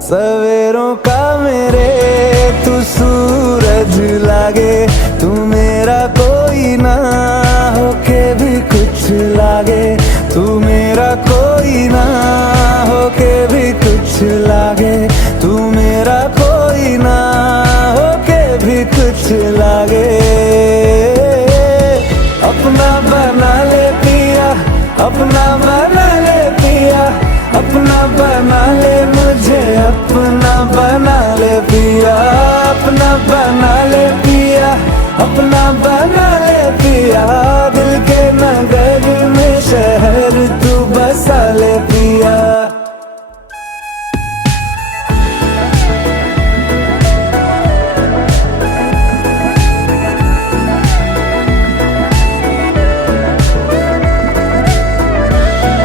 सवेरों का मेरे तू सूरज लागे, तू मेरा कोई ना होके भी कुछ लागे, तू मेरा कोई ना होके भी कुछ लागे, तू मेरा कोई ना होके भी कुछ लागे। अपना बना ले पिया, अपना बना ले पिया, अपना बना ले मुझे, अपना बना ले पिया, अपना बना ले पिया, अपना बना ले पिया। दिल के नगर में शहर तू बसा ले पिया।